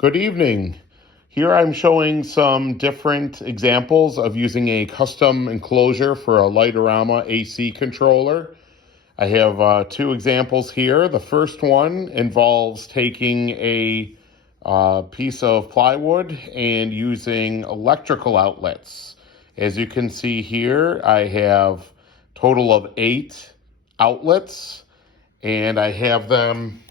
Good evening. Here I'm showing some different examples of using a custom enclosure for a Light-O-Rama AC controller. I have two examples here. The first one involves taking a piece of plywood and using electrical outlets. As you can see here, I have a total of 8 outlets, and I have them,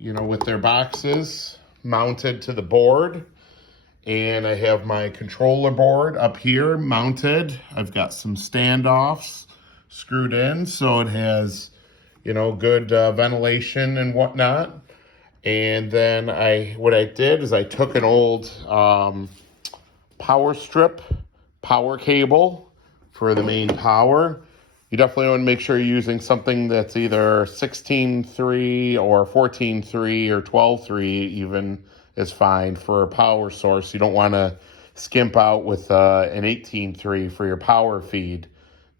with their boxes mounted to the board. And I have my controller board up here mounted. I've got some standoffs screwed in so it has, good ventilation and whatnot. And then what I did is I took an old power strip power cable for the main power. You definitely want to make sure you're using something that's either 16.3 or 14.3 or 12.3 even is fine for a power source. You don't want to skimp out with an 18.3 for your power feed.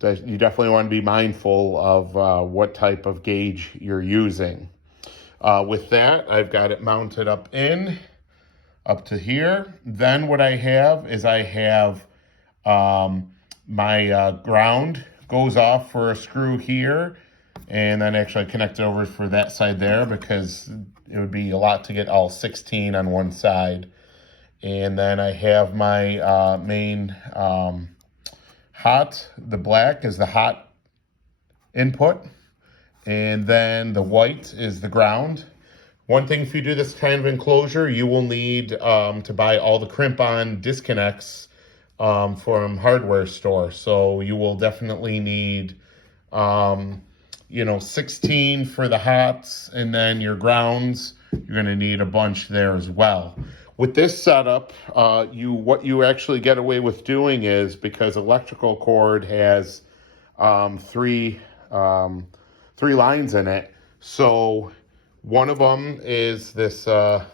You definitely want to be mindful of what type of gauge you're using. With that, I've got it mounted up to here. Then what I have is my ground goes off for a screw here, and then actually I connect it over for that side there because it would be a lot to get all 16 on one side. And then I have my main hot, the black is the hot input, and then the white is the ground. One thing, if you do this kind of enclosure, you will need to buy all the crimp-on disconnects from hardware store. So you will definitely need 16 for the hots, and then your grounds, you're going to need a bunch there as well. With this setup, what you actually get away with doing is, because electrical cord has three lines in it, so one of them is this the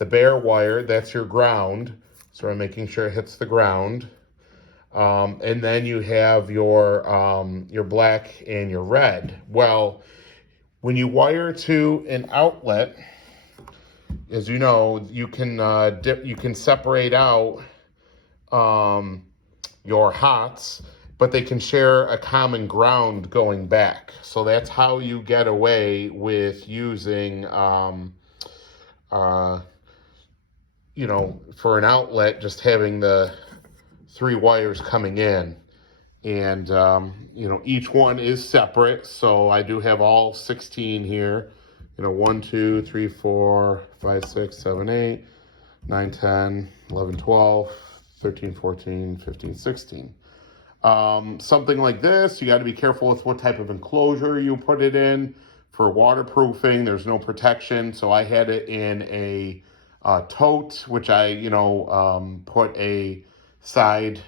bare wire. That's your ground, so I'm making sure it hits the ground. And then you have your black and your red. Well, when you wire to an outlet, as you know, you can separate out your hots, but they can share a common ground going back. So that's how you get away with using for an outlet, just having the 3 wires coming in. And each one is separate, so I do have all 16 here. 1, 2, 3, 4, 5, 6, 7, 8, 9, 10, 11, 12, 13, 14, 15, 16. Something like this, you got to be careful with what type of enclosure you put it in. For waterproofing, there's no protection, so I had it in a tote, which I put a side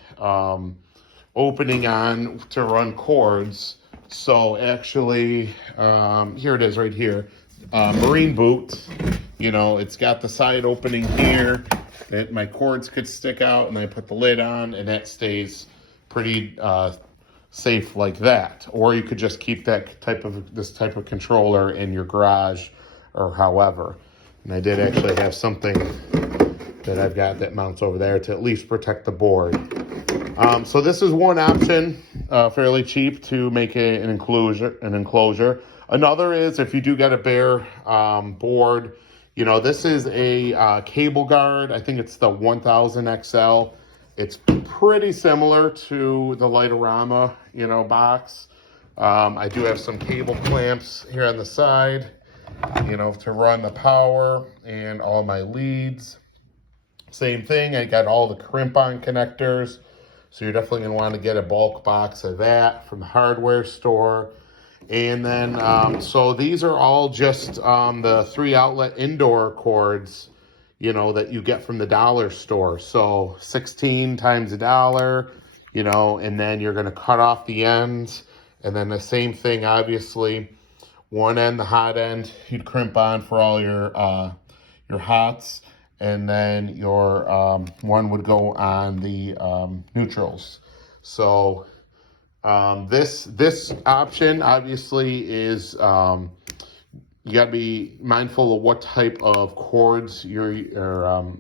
opening on to run cords. So actually, here it is right here, marine boot. It's got the side opening here that my cords could stick out, and I put the lid on, and that stays pretty safe like that. Or you could just keep this type of controller in your garage or however. And I did actually have something that I've got that mounts over there to at least protect the board. So this is one option, fairly cheap to make an enclosure. Another is, if you do get a bare board, this is a cable guard. I think it's the 1000 XL. It's pretty similar to the Light-O-Rama, box. I do have some cable clamps here on the side, to run the power and all my leads. Same thing, I got all the crimp-on connectors, so you're definitely going to want to get a bulk box of that from the hardware store. And then, so these are all just the 3 outlet indoor cords, that you get from the dollar store. So 16 times $1, and then you're going to cut off the ends. And then the same thing, obviously, one end, the hot end, you'd crimp on for all your hots. And then your one would go on the neutrals. So this option obviously is you got to be mindful of what type of cords your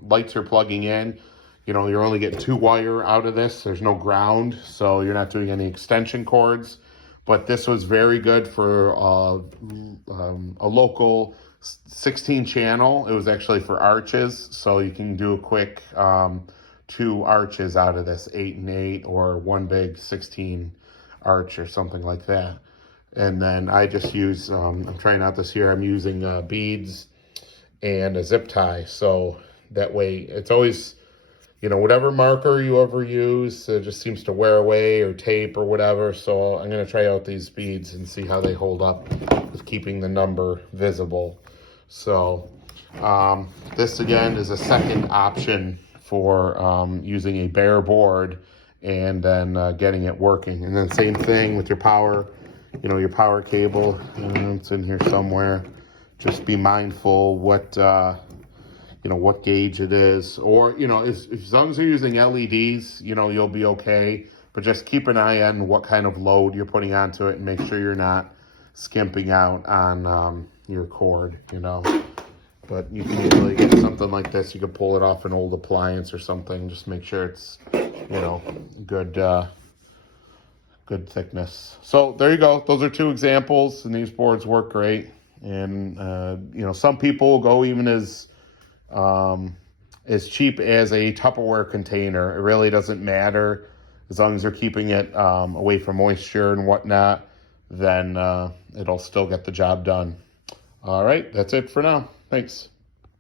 lights are plugging in. You know, you're only getting 2 wire out of this. There's no ground, so you're not doing any extension cords. But this was very good for a local 16 channel. It was actually for arches, so you can do a quick 2 arches out of this, 8 and 8, or one big 16 arch or something like that. And then I just use, I'm trying out this here, I'm using beads and a zip tie. So that way it's always, you know, whatever marker you ever use, it just seems to wear away, or tape or whatever. So I'm going to try out these beads and see how they hold up with keeping the number visible. So this again is a second option for using a bare board and then getting it working. And then same thing with your power, you know, your power cable, it's in here somewhere. Just be mindful what, you know, what gauge it is. Or, you know, as long as you're using LEDs, you know, you'll be okay. But just keep an eye on what kind of load you're putting onto it and make sure you're not skimping out on your cord, you know. But you can usually get something like this. You can pull it off an old appliance or something. Just make sure it's, you know, good thickness. So there you go. Those are 2 examples, and these boards work great. And you know, some people go even as cheap as a Tupperware container. It really doesn't matter as long as you're keeping it away from moisture and whatnot. Then it'll still get the job done. All right, that's it for now. Thanks.